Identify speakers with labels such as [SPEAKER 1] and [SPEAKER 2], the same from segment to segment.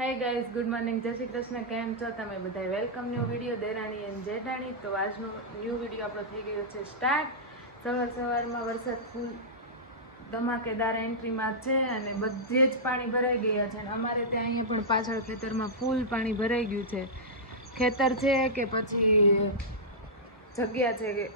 [SPEAKER 1] Hey guys good morning જય શ્રી કૃષ્ણ. કેમ છો? તમે બધા વેલકમ ન્યૂ વીડિયો દેરાણી એન્ડ જેઠાણી. તો આજનો ન્યૂ વીડિયો આપણો થઈ ગયો છે સ્ટાર્ટ સવાર સવારમાં વરસાદ ફૂલ ધમાકેદાર એન્ટ્રીમાં છે અને બધે જ પાણી ભરાઈ ગયા છે. અને અમારે ત્યાં અહીંયા પણ પાછળ ખેતરમાં ફૂલ પાણી ભરાઈ ગયું છે. ખેતર છે કે પછી જગ્યા છે કે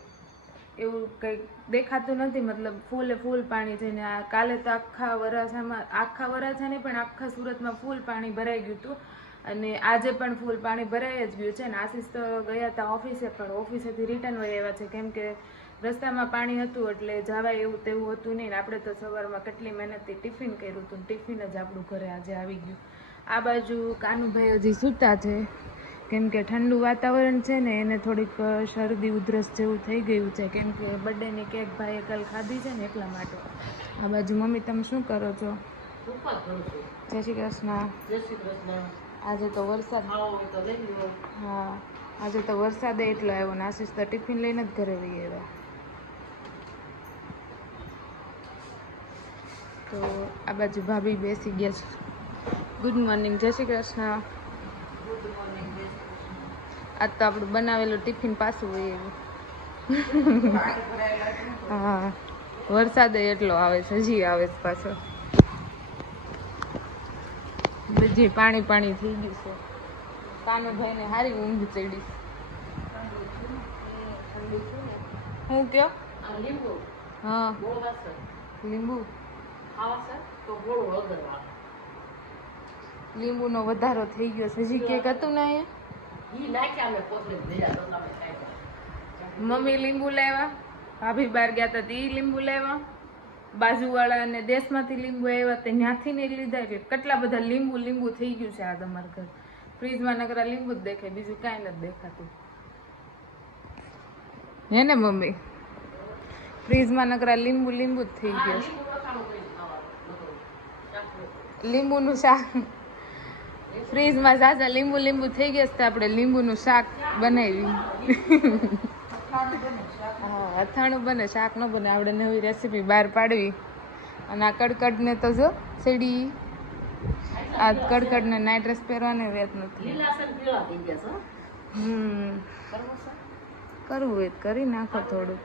[SPEAKER 1] એવું કંઈક દેખાતું નથી, મતલબ ફૂલે ફૂલ પાણી છે ને આ કાલે તો આખા વરાછામાં, આખા વરાછા નહીં પણ આખા સુરતમાં ફૂલ પાણી ભરાઈ ગયું હતું. અને આજે પણ ફૂલ પાણી ભરાઈ જ ગયું છે. ને આશીષ તો ગયા હતા ઓફિસે, પણ ઓફિસેથી રિટર્ન વહી આવ્યા છે. કેમ કે રસ્તામાં પાણી હતું એટલે જવાય એવું તેવું હતું નહીં. આપણે તો સવારમાં કેટલી મહેનતથી ટિફિન કર્યું હતું. ટિફિન જ આપણું ઘરે આજે આવી ગયું. આ બાજુ કાનુભાઈ હજી સૂતા છે. કેમ કે ઠંડુ વાતાવરણ છે ને એને થોડીક શરદી ઉધરસ જેવું થઈ ગયું છે. કેમ કે બર્થડેની કેક ભાઈએ કાલ ખાધી છે ને એટલા માટે. આ બાજુ મમ્મી તમે શું કરો છો? જય શ્રી કૃષ્ણ. આજે તો વરસાદ હા આજે તો વરસાદ એટલો આવ્યો ને આશીષ તો ટિફિન લઈને જ ઘરે વહી આવ્યા. તો આ બાજુ ભાભી બેસી ગયા છે. ગુડ મોર્નિંગ જય શ્રી કૃષ્ણ. આજ તો આપણું બનાવેલું ટિફિન પાછું હોય એવું. હા, વરસાદ એટલો આવે છે, હજી આવે છે પાછો. બધી પાણી પાણી થઈ ગયું છે. કાનુભાઈને હારી ઊંઘ ચડી. હું કયો? હા. લીંબુ. લીંબુનો વધારો થઈ ગયો છે. હજી કેક હતું ને અહીંયા? મમ્મી લીંબુ લેવા ભાભી બહાર ગયા હતા તે લીંબુ લેવા બાજુવાળા અને દેશમાંથી લીંબુ આવ્યા તે ત્યાંથી નહીં લીધા એટલે કેટલા બધા લીંબુ લીંબુ થઈ ગયું છે આ તમારા ઘર. ફ્રીજમાં નકરા લીંબુ જ દેખાય બીજું કાંઈ નથી દેખાતું. હે ને મમ્મી? ફ્રીજમાં નકરા લીંબુ લીંબુ જ થઈ ગયું. લીંબુનું શાક ફ્રીજમાં ઝાઝા લીંબુ લીંબુ થઈ ગયા છે આપણે લીંબુનું શાક બનાવી હા, અથાણું બને, શાક ન બને. આપણે નવી રેસીપી બહાર પાડવી. અને આ કડકડને તો જો સેડી આ કડકડને નાઇટ ડ્રેસ પહેરવાને વેત નથી. હમ. કરવું હોય કરી નાખો થોડું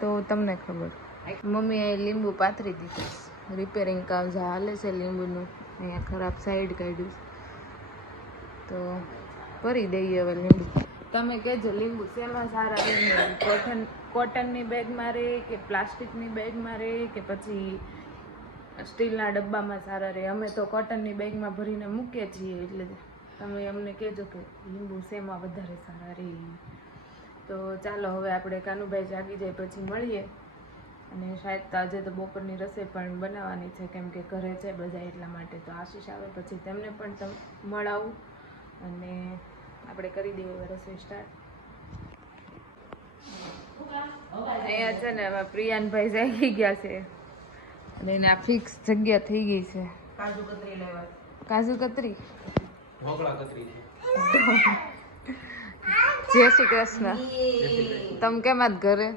[SPEAKER 1] તો તમને ખબર. મમ્મીએ લીંબુ પાથરી દીધું. રિપેરિંગ કામ જે હાલે છે લીંબુનું, અહીંયા ખરાબ સાઈડ કાઢ્યું. તો ભરી દઈએ હવે લીંબુ. તમે કહેજો, લીંબુ શેમાં સારા રહે કોટન કોટનની બેગમાં રહે કે પ્લાસ્ટિકની બેગમાં રહે કે પછી સ્ટીલના ડબ્બામાં સારા રહે અમે તો કોટનની બેગમાં ભરીને મૂકીએ છીએ, એટલે તમે અમને કહેજો કે લીંબુ શેમાં વધારે સારા રહે તો ચાલો, હવે આપણે કાનુભાઈ જાગી જાય, પછી મળીએ. અને શાયદ તો આજે તો બપોરની રસોઈ પણ બનાવવાની છે, કેમ કે ઘરે છે બધા એટલા માટે. તો આશીષ આવે, પછી તેમને પણ તમે મળાવું. અને આપણે કરી દઈએ હવે રસોઈ સ્ટાર્ટ અહીંયા છે ને હવે પ્રિયાનભાઈ જાગી ગયા છે. અને એને આ ફિક્સ જગ્યા થઈ ગઈ છે. કાજુ કતરી જય શ્રી કૃષ્ણ. તમે કેમ આજ ઘરે?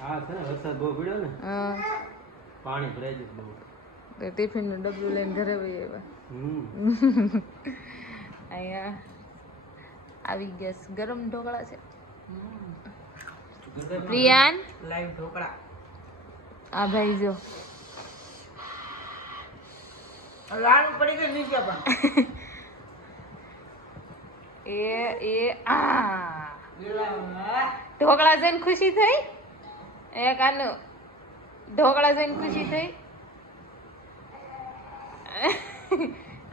[SPEAKER 2] હા છે ને વરસાદ બહુ પડ્યો ને.
[SPEAKER 1] હા.
[SPEAKER 2] પાણી ભરાઈ ગયું બહુ.
[SPEAKER 1] તો ટિફિનનું ડબલું લઈને ઘરે વહી આવ્યા. અહીંયા આવી ગયા ગરમ ઢોકળા છે. પ્રિયાન?
[SPEAKER 3] લાઈવ ઢોકળા.
[SPEAKER 1] આ ભાઈ જો.
[SPEAKER 3] લાલ પડી ગઈ નીચે પણ.
[SPEAKER 1] એ એ આ. ઢોકળા જોઈને ખુશી થઈ? એ કાનુ ઢોકળા જોઈને ખુશી થઈ?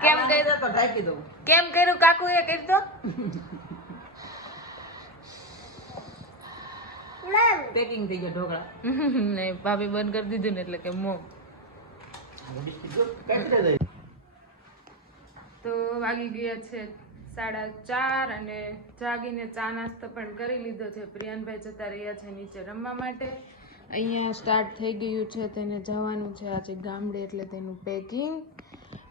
[SPEAKER 1] કેમ કર્યું?
[SPEAKER 3] તો ઢાંકી દઉં.
[SPEAKER 1] કેમ કર્યું? કાકુ એ કરી દો.
[SPEAKER 3] પેકિંગ થઈ ગયો ઢોકળા.
[SPEAKER 1] નહીં ભાભી બંધ કરી દીધું ને એટલે કે મો. તો વાગી ગયા છે સાડા ચાર અને જાગીને ચા નાસ્તો પણ કરી લીધો છે. પ્રિયાનભાઈ જતા રહ્યા છે નીચે રમવા માટે. અહીંયા સ્ટાર્ટ થઈ ગયું છે તેને જવાનું છે આજે ગામડે એટલે તેનું પેકિંગ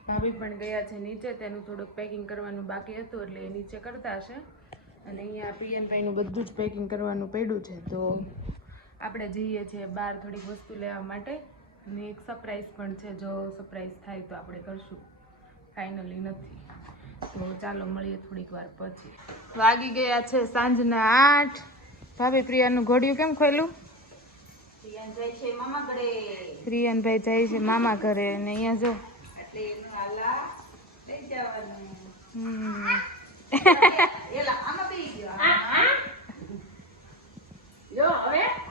[SPEAKER 1] ભાભી પણ ગયા છે નીચે તેનું થોડુંક પેકિંગ કરવાનું બાકી હતું એટલે એ નીચે કરતા હશે. અને અહીંયા પ્રિયનભાઈનું બધું જ પેકિંગ કરવાનું પડ્યું છે. તો આપણે જઈએ છીએ બહાર થોડીક વસ્તુ લેવા માટે. અને એક સરપ્રાઈઝ પણ છે જો સરપ્રાઈઝ થાય તો આપણે કરશું. ફાઇનલી નથી. તો ચાલો મળીએ થોડીક વાર પછી. વાગી ગયા છે સાંજના આઠ. ભાભી પ્રિયાનું ઘોડિયું કેમ ખોલ્યું?
[SPEAKER 3] પ્રિયાન જાય છે મામા ઘરે.
[SPEAKER 1] પ્રિયાનભાઈ જાય છે મામા ઘરે. અને અહીંયા જો
[SPEAKER 3] એટલે એનું હાલા લઈ જવાનું
[SPEAKER 1] હમ.
[SPEAKER 3] એલા આમાં બેસી ગયો જો હવે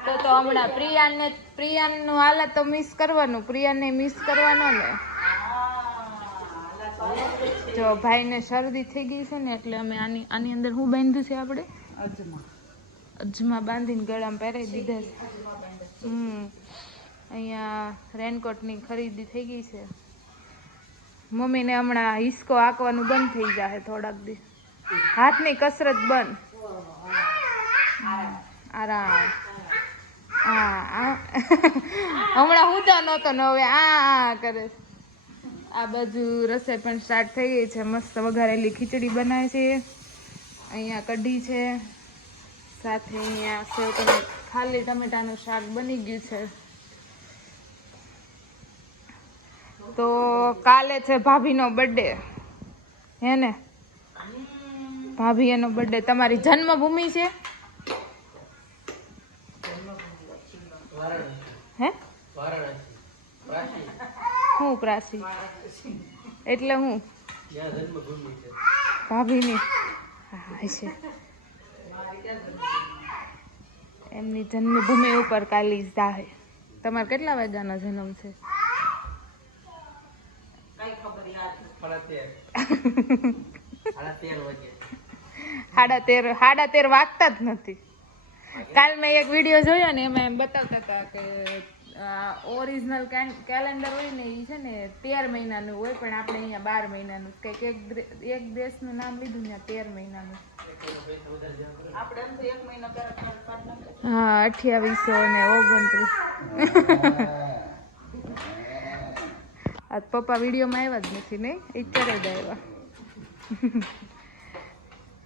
[SPEAKER 1] તો તો હમણાં પ્રિયાને પ્રિયાનું હાલત તો મિસ કરવાનું. પ્રિયાને મિસ કરવાનો ને. જો ભાઈને શરદી થઈ ગઈ છે ને, એટલે અમે આની આની અંદર શું બાંધ્યું છે આપણે?
[SPEAKER 3] અજમા
[SPEAKER 1] અજમા બાંધીને ગળામાં પહેરાવી દીધા છે. હમ. અહીંયા રેનકોટની ખરીદી થઈ ગઈ છે. મમ્મીને હમણાં હિસકો આંકવાનું બંધ થઈ જાય થોડાક દી. હાથની કસરત બંધ. આરામ. હા હમણાં તો નહોતો ને હવે આ કરે આ બાજુ રસોઈ પણ સ્ટાર્ટ થઈ ગઈ છે. મસ્ત વઘારેલી ખીચડી બનાવે છે. અહીંયા કઢી છે. સાથે અહીંયા સેવ ટમે ખાલી ટમેટાનું શાક બની ગયું છે. તો કાલે છે ભાભીનો બર્થડે હે ને? ભાભી એનો બર્થડે તમારી જન્મભૂમિ છે? હે? હું પ્રાસી? એટલે હું? ભાભીની. એમની જન્મભૂમિ ઉપર કાલી જાહે. તમારે કેટલા વાગ્યાનો જન્મ છે
[SPEAKER 3] કઈ ખબર યાદ
[SPEAKER 2] સાડા તેર. સાડા તેર
[SPEAKER 1] વાગતા જ નથી. કાલ મેં એક વીડિયો જોયો ને એમાં એમ બતાવતા હતા કે ઓરિજિનલ કેલેન્ડર હોય ને એ છે ને તેર મહિનાનું હોય પણ આપણે અહીંયા બાર મહિનાનું કંઈક એક એક દેશનું નામ લીધું ને તેર મહિનાનું. હા અઠ્યાવીસો ને ઓગણત્રીસ. આ પપ્પા વિડીયોમાં આવ્યા જ નથી, નહીં? અત્યારે જ આવ્યા.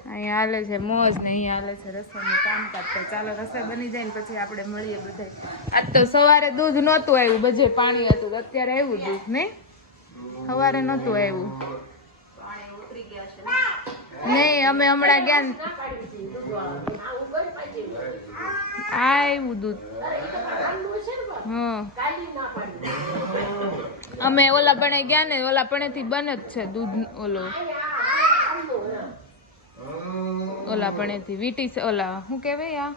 [SPEAKER 1] અહીંયા હાલે છે મોજ ને અહીંયા હાલે છે રસોઈનું કામકાજ તો ચાલો રસોઈ બની જાય ને પછી આપણે મળીએ બધા આજ તો સવારે દૂધ નહોતું આવ્યું, બધે પાણી હતું. અત્યારે આવ્યું દૂધ, નહીં? સવારે નહોતું આવ્યું. નહીં, અમે હમણાં ગયા આવ્યું દૂધ. હા. અમે ઓલા પણ ગયા ને, ઓલા પણ થી બને જ છે દૂધ ઓલો. ઓલા પણ થી વીટી ઓલા, શું કહેવાય આ?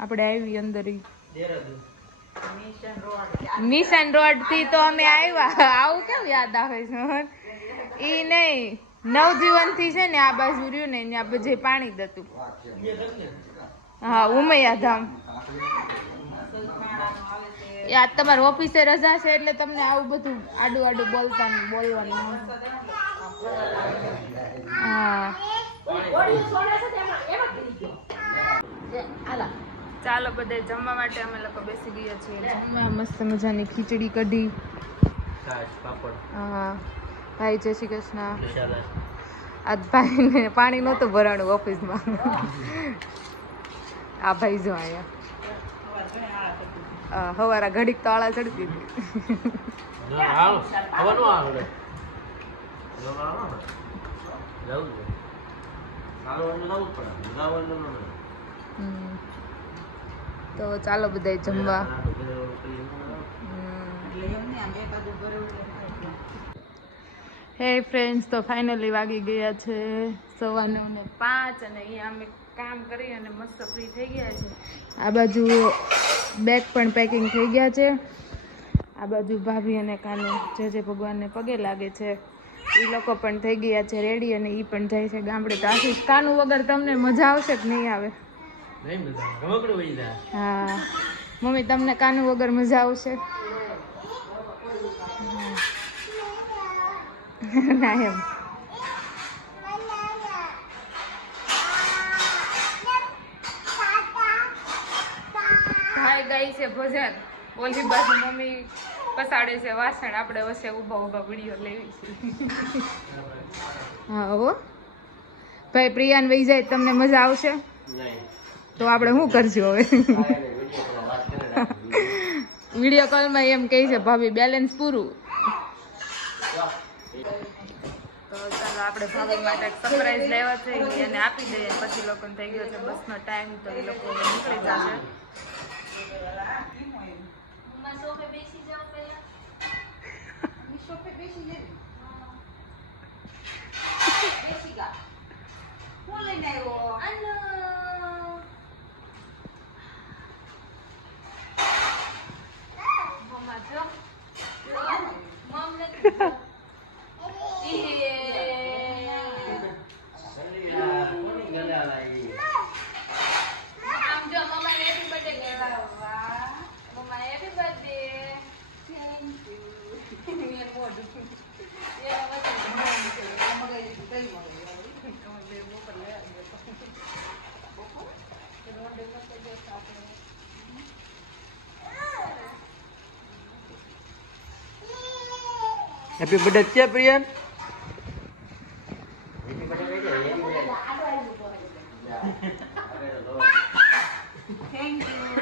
[SPEAKER 1] આપણે આવી અંદર
[SPEAKER 3] મિશન
[SPEAKER 1] રોડથી તો અમે આવ્યા. આવું કેમ યાદ આવે છે? ઈ નહીં. નવજીવનથી છે ને આ બાજુ રહ્યું ને, ત્યાં જે પાણી દતું. હા ઉમૈયા ધામ એ આજ તમારી ઓફિસે રજા છે એટલે તમને આવું બધું આડું આડું બોલતા બોલવાનું હા. ચાલો બધે જમવા માટે અમે લોકો બેસી ગયા છીએ. જમવા મસ્ત મજાની ખીચડી કઢી. હા. ભાઈ જય શ્રી કૃષ્ણ. આજ ભાઈને પાણી નહોતું ભરાણું ઓફિસમાં. આ ભાઈ જો અહીંયા. હવારા ઘડીક તો આળા
[SPEAKER 2] મળે
[SPEAKER 1] હમ. તો ચાલો બધા જમવા. હે ફ્રેન્ડ્સ તો ફાઇનલી વાગી ગયા છે સવાનું ને પાંચ અને અહીંયા અમે કામ કરી અને મસ્ત ફ્રી થઈ ગયા છે. આ બાજુ બેગ પણ પેકિંગ થઈ ગયા છે. આ બાજુ ભાભી અને કાનુ જે જે ભગવાનને પગે લાગે છે એ લોકો પણ થઈ ગયા છે રેડી અને એ પણ જાય છે ગામડે. તો આશીષ કાનુ વગર તમને મજા આવશે કે નહીં આવે? હા. મમ્મી તમને કાનુ વગર મજા આવશે? ના એમ. ગાય છે ભજન. ઓલી બાજુ મમ્મી પસાડે છે વાસણ. આપણે વસે ઊભા ઊભા વીડિયો લેવી છે. હા હો. ભાઈ પ્રિયાન વહી જાય તમને મજા આવશે? તો આપણે શું કરશું હવે? વીડિયો કોલમાં એમ કહે છે ભાભી બેલેન્સ પૂરું. તો ચાલો આપણે ભાભી માટે સરપ્રાઈઝ લેવા છે એને આપી દઈએ. પછી લોકોને થઈ ગયો છે બસનો ટાઈમ તો એ લોકો નીકળી જશે.
[SPEAKER 3] સોફે બેસી જઈ બેસી ગા હું લઈને આવ્યો
[SPEAKER 2] કોની હેપી બર્થડે છે Priyan
[SPEAKER 3] thank you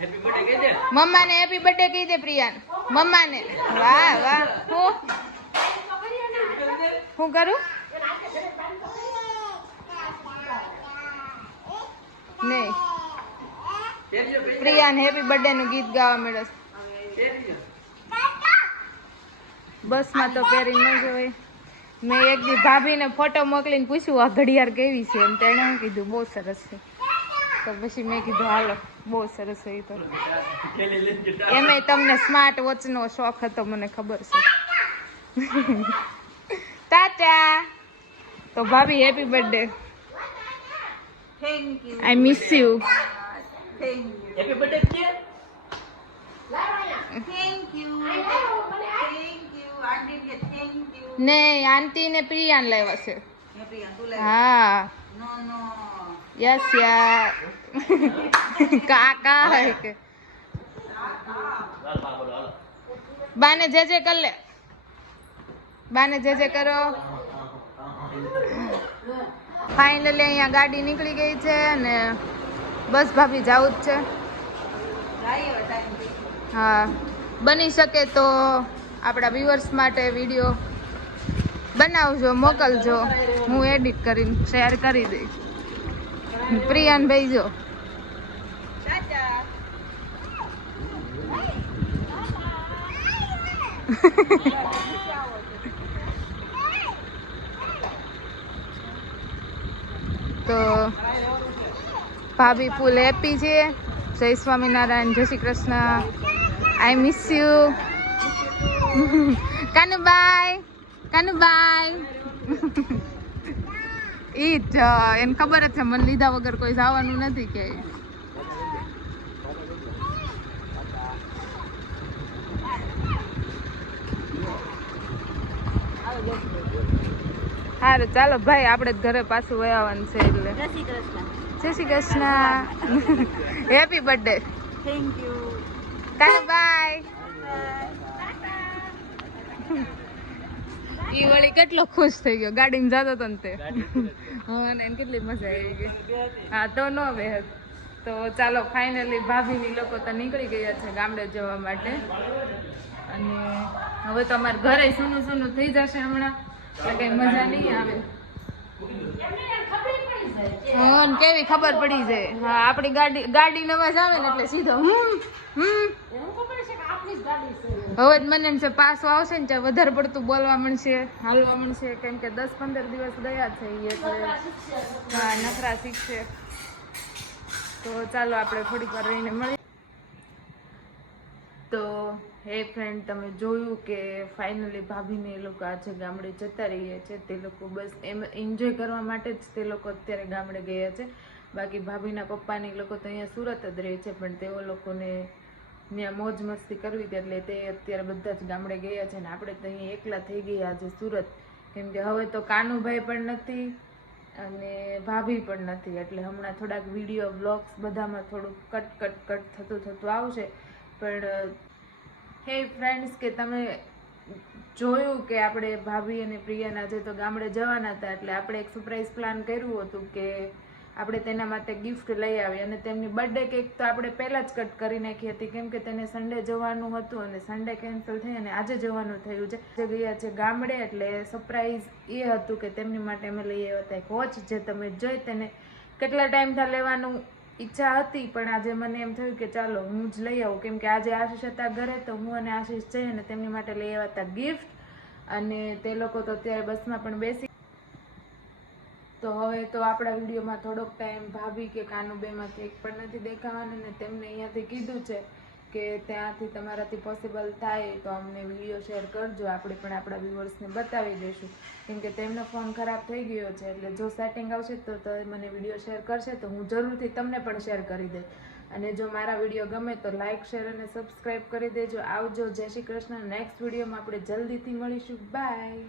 [SPEAKER 2] happy birthday કહી દે
[SPEAKER 1] પ્રિયાન મમ્માને. વાહ વાહ. હું? હું કરું? નહીં. પ્રિયાને હેપી બર્થડે નું ગીત ગાવા મળે બસમાં તો પહેરી ન જોઈ. મેં એક દી ભાભીને ફોટો મોકલીને પૂછ્યું, આ ઘડિયાળ કેવી છે? એમ તેણે હું કીધું, બહુ સરસ છે. તો પછી મેં કીધું, હાલો, બહુ સરસ ઈ તો. એમે તમને સ્માર્ટ વોચનો શોખ હતો, મને ખબર છે. ટાટા. તો ભાભી happy birthday
[SPEAKER 3] thank you
[SPEAKER 1] I miss you
[SPEAKER 3] thank
[SPEAKER 2] happy birthday
[SPEAKER 3] you thank you thank you aunty કે થેન્ક યુ
[SPEAKER 1] ને આંટી ને પ્રિયાન લાવ્યા છે.
[SPEAKER 3] હે પ્રિયા તું લે
[SPEAKER 1] હા.
[SPEAKER 3] નો નો.
[SPEAKER 1] યસ યાર કાકા હે કે. બાને જે જે કર લે. બાને જે જે કરો. ફાઇનલી અહીંયા ગાડી નીકળી ગઈ છે અને બસ ભાભી જવું જ છે. હા, બની શકે તો આપણા વ્યુઅર્સ માટે વીડિયો બનાવજો, મોકલજો. હું એડિટ કરીને શેર કરી દઈશ. પ્રિયાન ભાઈ જો.
[SPEAKER 3] ટાટા
[SPEAKER 1] તો ભાભી ફૂલ હેપી છે. જય સ્વામિનારાયણ, જય Shri Krishna. I miss you Kanubai Kanubai એ જ, એને ખબર જ છે, મને લીધા વગર કોઈ જવાનું નથી કે. સારું ચાલો ભાઈ આપણે જ ઘરે પાછું વયાવાનું છે એટલે.
[SPEAKER 3] જય Shri Krishna.
[SPEAKER 1] Happy birthday
[SPEAKER 3] thank you
[SPEAKER 1] કાલે બાય એ વળી કેટલો ખુશ થઈ ગયો. ગાડીમાં જતો હતો ને તે. હા એને કેટલી મજા આવી ગઈ. હા તો ન બેહદ તો ચાલો ફાઇનલી ભાભીની લોકો તો નીકળી ગયા છે ગામડે જવા માટે. અને હવે તો અમારે ઘરે સૂનું સૂનું થઈ જશે હમણાં. કેવી ખબર પડી જાય. હા, આપણી ગાડી ગાડી જ આવે ને એટલે સીધો, હમ હમ. હવે મને એમ છે, પાછો આવશે ને ત્યાં વધારે પડતું બોલવા મળશે, હાલવા મળશે. કેમ કે દસ પંદર દિવસ ગયા છે એટલે હા, નખરા શીખશે. તો ચાલો, આપણે થોડીક વાર રહીને મળીએ. તો હે ફ્રેન્ડ તમે જોયું કે ફાઇનલી ભાભીને એ લોકો આજે ગામડે જતા રહ્યા છે. તે લોકો બસ એમ એન્જોય કરવા માટે જ તે લોકો અત્યારે ગામડે ગયા છે. બાકી ભાભીના પપ્પાની લોકો તો અહીંયા સુરત જ રહે છે, પણ તેઓ લોકોને ત્યાં મોજ મસ્તી કરવી હતી એટલે તે અત્યારે બધા જ ગામડે ગયા છે ને આપણે તો અહીંયા એકલા થઈ ગયા આજે સુરત. કેમ કે હવે તો કાનુભાઈ પણ નથી અને ભાભી પણ નથી. એટલે હમણાં થોડાક વીડિયો બ્લોગ્સ બધામાં થોડુંક કટ કટ કટ થતું થતું આવશે. પણ હે ફ્રેન્ડ્સ કે તમે જોયું કે આપણે ભાભી અને પ્રિયાના જે તો ગામડે જવાના હતા, એટલે આપણે એક સરપ્રાઈઝ પ્લાન કર્યું હતું કે આપણે તેના માટે ગિફ્ટ લઈ આવી અને તેમની બર્થડે કેક તો આપણે પહેલાં જ કટ કરી નાખી હતી, કેમ કે તેને સન્ડે જવાનું હતું અને સન્ડે કેન્સલ થઈ અને આજે જવાનું થયું છે. જે ગયા છે ગામડે, એટલે સરપ્રાઈઝ એ હતું કે તેમની માટે અમે લઈ આવ્યા હતા એક વોચ જે તમે જોઈ તેને કેટલા ટાઈમથી લેવાનું ઈચ્છા હતી, પણ આજે મને એમ થયું કે ચાલો હું જ લઈ આવું. કેમ કે આજે આશીષ હતા ઘરે, તો હું અને આશીષ જઈ અને તેમની માટે લઈ આવ્યા હતા ગિફ્ટ અને તે લોકો તો અત્યારે બસમાં પણ બેસી તો હવે તો આપણા વિડીયોમાં થોડોક ટાઈમ ભાભી કે કાનુબેમાંથી એક પણ નથી દેખાવાનું ને તેમને અહીંયાથી કીધું છે. કે ત્યાંથી તમારાથી પોસિબલ થાય તો અમને વીડિયો શેર કરજો. આપણે પણ આપણા વ્યુઅર્સને બતાવી દઈશું. કેમ કે તેમનો ફોન ખરાબ થઈ ગયો છે, એટલે જો સેટિંગ આવશે તો મને વીડિયો શેર કરશે, તો હું જરૂરથી તમને પણ શેર કરી દઈશ. અને જો મારા વીડિયો ગમે તો લાઇક શેર અને સબસ્ક્રાઈબ કરી દેજો. આવજો. જય શ્રી કૃષ્ણ. નેક્સ્ટ વિડીયોમાં આપણે જલ્દીથી મળીશું. બાય